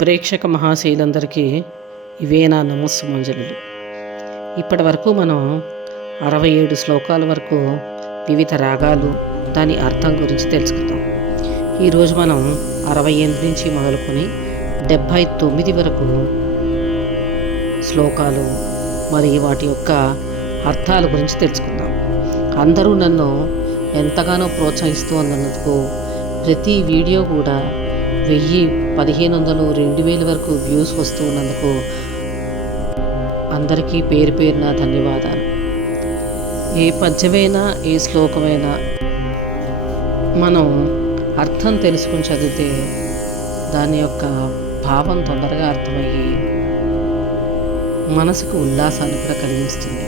ప్రేక్షక మహాశీలందరికీ ఇవే నా నమస్సుమంజలు. ఇప్పటి వరకు మనం 67 శ్లోకాల వరకు వివిధ రాగాలు దాని అర్థం గురించి తెలుసుకుందాం. ఈరోజు మనం 68 నుంచి మొదలుకొని 79 వరకు శ్లోకాలు మరియు వాటి యొక్క అర్థాల గురించి తెలుసుకుందాం. అందరూ నన్ను ఎంతగానో ప్రోత్సహిస్తూ ఉన్నందుకు ప్రతి వీడియో కూడా 1000, 1500, 2000 వరకు వ్యూస్ వస్తూ ఉన్నందుకు అందరికీ పేరు పేరున ధన్యవాదాలు. ఏ పద్యమైనా ఏ శ్లోకమైనా మనం అర్థం తెలుసుకుని చదివితే దాని యొక్క భావం తొందరగా అర్థమయ్యి మనసుకు ఉల్లాసాన్ని కూడా కలిగిస్తుంది.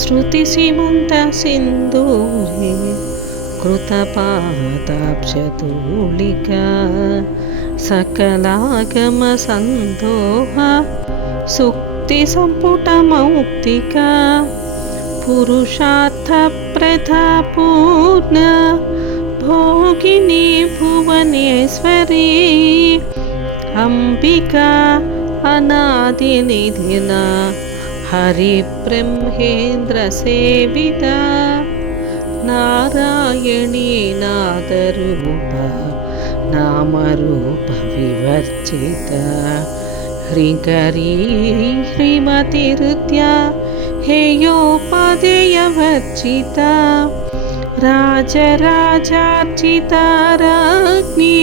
శృతి సీమంత సింధూరి కృతపాదాబ్జతూళికా సకలాగమ సందోహ సుక్తి సంపుటమౌక్తికా పురుషార్థ ప్రధాపూర్ణ భోగిని భువనేశ్వరీ అంబికా అనాది నిధిన హరి బ్రహ్మేంద్ర సేవిత నారాయణీ నాదరూప నామరూప వివర్జిత హ్రీంకరీ హ్రీమతిరుత్య హేయోపదేయవర్జిత రాజరాజార్చిత రాజ్ఞి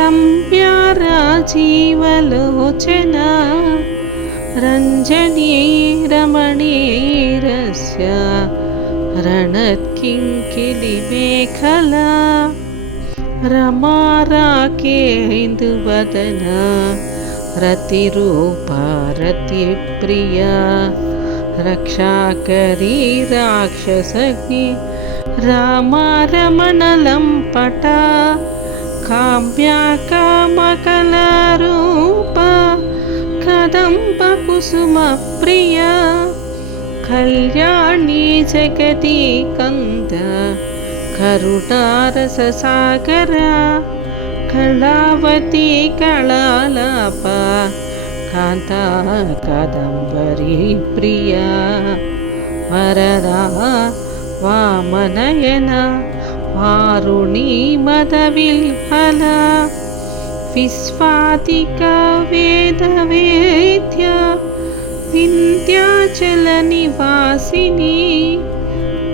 రమ్యా రాజీవలోచన రంజనీ రమణీరస్య రణత్కింకిలి మేఖలా రమా రాకేందువదన రతిరూప రతిప్రియా రక్షాకరీ రాక్షసగ్ని రామా రమణలంపట కామ్యా కామకలారూప కదంబ కుసుమ ప్రియా కళ్యాణి జగతి కంద కరుణారస సాగర కళావతి కళాలాప కాంత కదంబరి ప్రియా వరదా వామనయన వారుణీ మదవిల్హల విశ్వాతిక వేద వేద్య వింధ్యాచల నివాసిని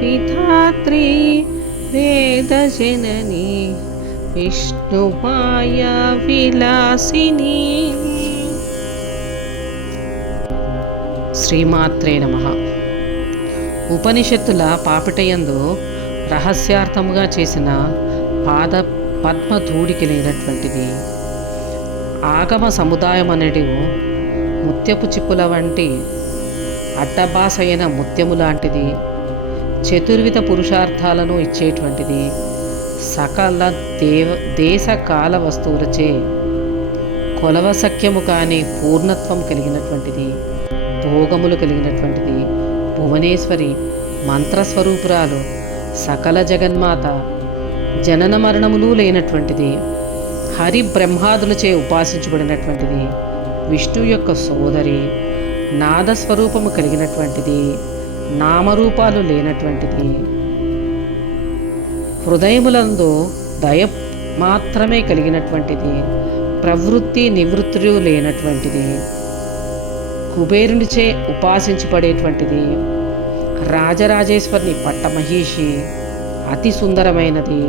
విధాత్రి వేద జనని విష్ణుమాయా విలాసిని. శ్రీమాత్రే నమః. ఉపనిషత్తుల పాపిటయందు రహస్యార్థముగా చేసిన పద్మధూడికి లేనటువంటిది. ఆగమ సముదాయం అనేది ముత్యపు చిప్పుల వంటి అడ్డబాస అయిన ముత్యము లాంటిది. చతుర్విధ పురుషార్థాలను ఇచ్చేటువంటిది. సకల దేశకాల వస్తువులచే కొలవసఖ్యము కాని పూర్ణత్వం కలిగినటువంటిది. భోగములు కలిగినటువంటిది. భువనేశ్వరి మంత్రస్వరూపురాలు. సకల జగన్మాత. జనన మరణములు లేనటువంటిది. హరి బ్రహ్మాదులచే ఉపాసించబడినటువంటిది. విష్ణు యొక్క సోదరి. నాదస్వరూపము కలిగినటువంటిది. నామరూపాలు లేనటువంటిది. హృదయములందు దయ మాత్రమే కలిగినటువంటిది. ప్రవృత్తి నివృత్తులు లేనటువంటిది. కుబేరునిచే ఉపాసించబడేటువంటిది. రాజరాజేశ్వరిని పట్టమహిషి. అతి సుందరమైనది.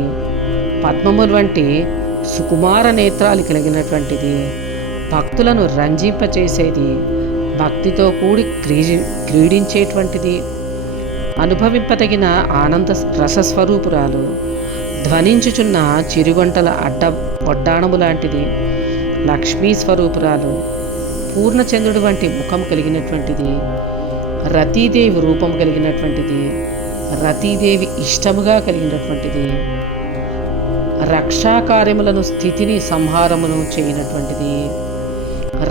పద్మముల వంటి సుకుమార నేత్రాలు కలిగినటువంటిది. భక్తులను రంజింపచేసేది. భక్తితో కూడి క్రీడించేటువంటిది. అనుభవింపదగిన ఆనంద రసస్వరూపురాలు. ధ్వనించుచున్న చిరుగంటల వడ్డాణము లాంటిది. లక్ష్మీ స్వరూపురాలు. పూర్ణచంద్రుడి వంటి ముఖం కలిగినటువంటిది. రతీదేవి రూపం కలిగినటువంటిది. రతీదేవి ఇష్టముగా కలిగినటువంటిది. రక్షాకార్యములను స్థితిని సంహారమును చేయనటువంటిది.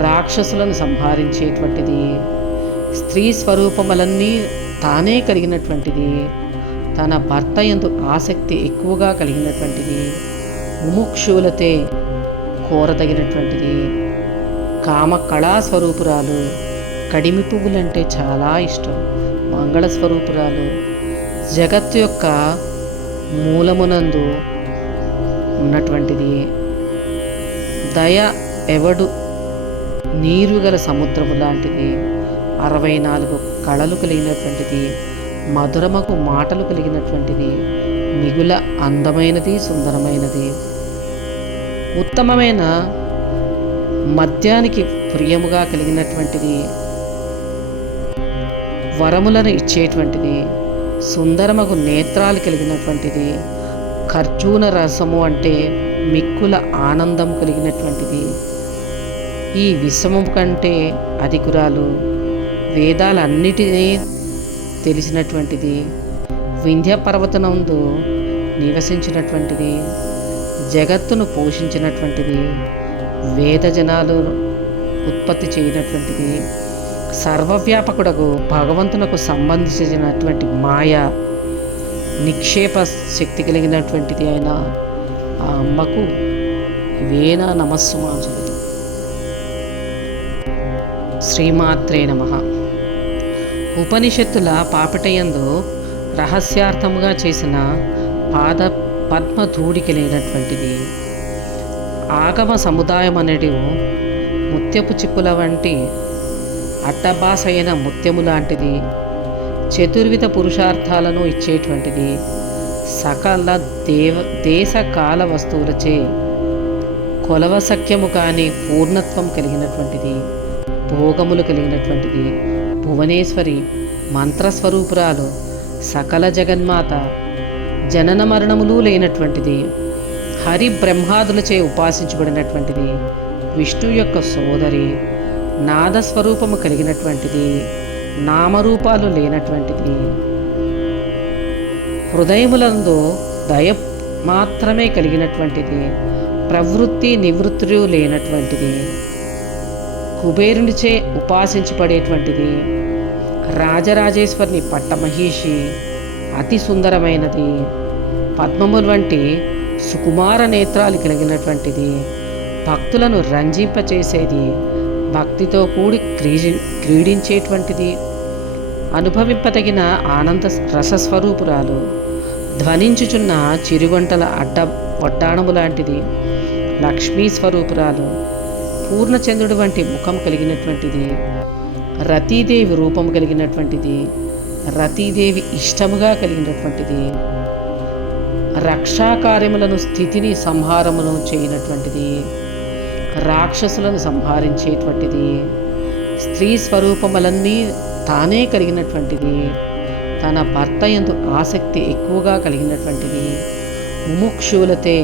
రాక్షసులను సంహరించేటువంటిది. స్త్రీ స్వరూపములన్నీ తానే కలిగినటువంటిది. తన భర్త యందు ఆసక్తి ఎక్కువగా కలిగినటువంటిది. ముముక్షువులతే కోరదగినటువంటిది. కామ కళా స్వరూపురాలు, కడిమి పువ్వులంటే చాలా ఇష్టం, మంగళ స్వరూపురాలు, జగత్తు యొక్క మూలమునందు ఉన్నటువంటిది. దయ ఎవడు నీరు గల సముద్రము లాంటిది, 64 కళలు కలిగినటువంటిది, మధురమకు మాటలు కలిగినటువంటిది, మిగుల అందమైనది, సుందరమైనది, ఉత్తమమైన మద్యానికి ప్రియముగా కలిగినటువంటిది, వరములను ఇచ్చేటువంటిది, సుందరమగు నేత్రాలు కలిగినటువంటిది, ఖర్జూర రసము అంటే మిక్కుల ఆనందం కలిగినటువంటిది, ఈ విశ్వము కంటే అధికురాలు, వేదాలన్నిటినీ తెలిసినటువంటిది, వింధ్య పర్వతనందు నివసించినటువంటిది, జగత్తును పోషించినటువంటిది, వేదజనాలు ఉత్పత్తి చేయనటువంటిది, సర్వవ్యాపకుడకు భగవంతునకు సంబంధించినటువంటి మాయ నిక్షేప శక్తి కలిగినటువంటిది అయిన ఆ అమ్మకు వేణ నమస్సుమాంజలి. శ్రీమాత్రే నమః. ఉపనిషత్తుల పాపటయందు రహస్యార్థముగా చేసిన పాద పద్మధూడి కలిగినటువంటిది, ఆగమ సముదాయం అనేది ముత్యపు చిప్పుల వంటి అట్టబాస అయిన ముత్యము లాంటిది, చతుర్విధ పురుషార్థాలను ఇచ్చేటువంటిది, సకల దేశ కాల వస్తువులచే కొలవసఖ్యము కాని పూర్ణత్వం కలిగినటువంటిది, భోగములు కలిగినటువంటిది, భువనేశ్వరి, మంత్రస్వరూపురాలు, సకల జగన్మాత, జనన మరణములు లేనటువంటిది, హరి బ్రహ్మాదులచే ఉపాసించబడినటువంటిది, విష్ణు యొక్క సోదరి, నాదస్వరూపము కలిగినటువంటిది, నామరూపాలు లేనటువంటిది, హృదయములందు దయ మాత్రమే కలిగినటువంటిది, ప్రవృత్తి నివృత్తులు లేనటువంటిది, కుబేరునిచే ఉపాసించబడేటువంటిది, రాజరాజేశ్వరిని పట్టమహిషి, అతి సుందరమైనది, పద్మముల వంటి సుకుమార నేత్రాలు కలిగినటువంటిది, భక్తులను రంజింపచేసేది, భక్తితో కూడి క్రీడించేటువంటిది, అనుభవింపదగిన ఆనంద రసస్వరూపురాలు, ధ్వనించుచున్న చిరుగొంటల వడ్డాణము లాంటిది, లక్ష్మీ స్వరూపురాలు, పూర్ణచంద్రుడు వంటి ముఖం కలిగినటువంటిది, రతీదేవి రూపము కలిగినటువంటిది, రతీదేవి ఇష్టముగా కలిగినటువంటిది, రక్షాకార్యములను స్థితిని సంహారమును చేయనటువంటిది, రాక్షసులను సంహరించేటువంటిది, స్త్రీ స్వరూపములన్నీ తానే కలిగినటువంటిది, తన భర్త యందు ఆసక్తి ఎక్కువగా కలిగినటువంటిది, ముముక్షువులతే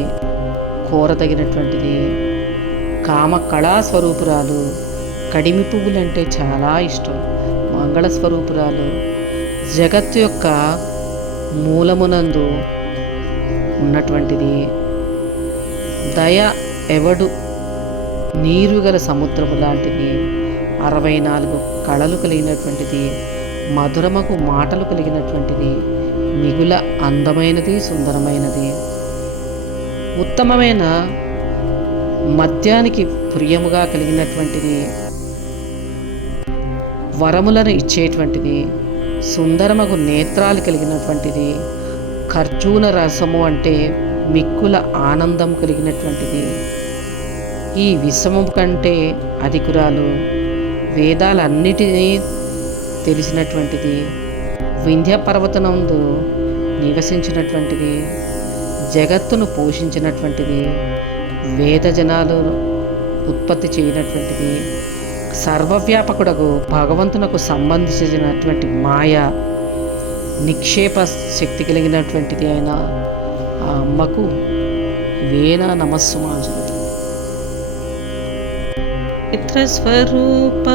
కోరదగినటువంటిది, కామ కళా స్వరూపురాలు, కడిమి పువ్వులంటే చాలా ఇష్టం, మంగళ స్వరూపురాలు, జగత్తు యొక్క మూలమునందు ఉన్నటువంటిది, దయ ఎవడు నీరు గల సముద్రము లాంటిది, 64 కళలు కలిగినటువంటిది, మధురమకు మాటలు కలిగినటువంటిది, మిగుల అందమైనది, సుందరమైనది, ఉత్తమమైన మద్యానికి ప్రియముగా కలిగినటువంటిది, వరములను ఇచ్చేటువంటిది, సుందరమగు నేత్రాలు కలిగినటువంటిది, ఖర్జూర రసము అంటే మిక్కుల ఆనందం కలిగినటువంటిది, ఈ విశ్వము కంటే అధికురాలు, వేదాలన్నిటినీ తెలిసినటువంటిది, వింధ్య పర్వతనందు నివసించినటువంటిది, జగత్తును పోషించినటువంటిది, వేదజనాలు ఉత్పత్తి చేయనటువంటిది, సర్వవ్యాపకుడకు భగవంతునకు సంబంధించినటువంటి మాయ నిక్షేప శక్తి కలిగినటువంటిది అయిన ఆ అమ్మకు వేణ నమస్సుమాంజలి. క్షేత్రస్వరూప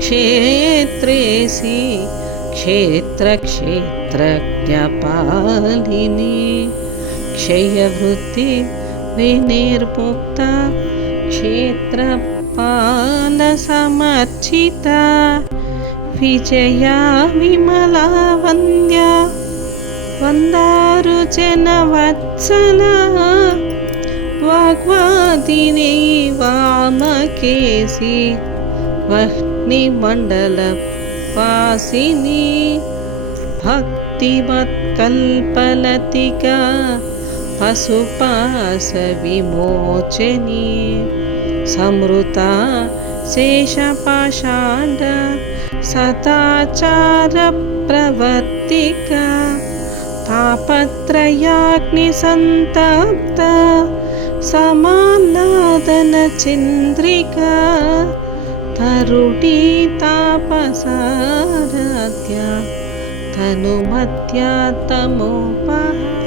క్షేత్రేసి క్షేత్రజ్ఞపాలిని, క్షయవృత్తి వినిర్ముక్త క్షేత్రపాల సమర్చిత, విజయా విమలా వంద్య వందారు జనవత్సల, వాగ్వాదిని వామకేసి వహ్నిమండలవాసిని భక్తిమత్కల్పలతికా పశుపాశ విమోచని సంవృత శేషపాషాండ సదాచార ప్రవర్తిక తాపత్రయాగ్ని సంతప్త సమాహ్లాదన చంద్రిక తరుణీ తాపసారాధ్య తనుమధ్య తమోపహ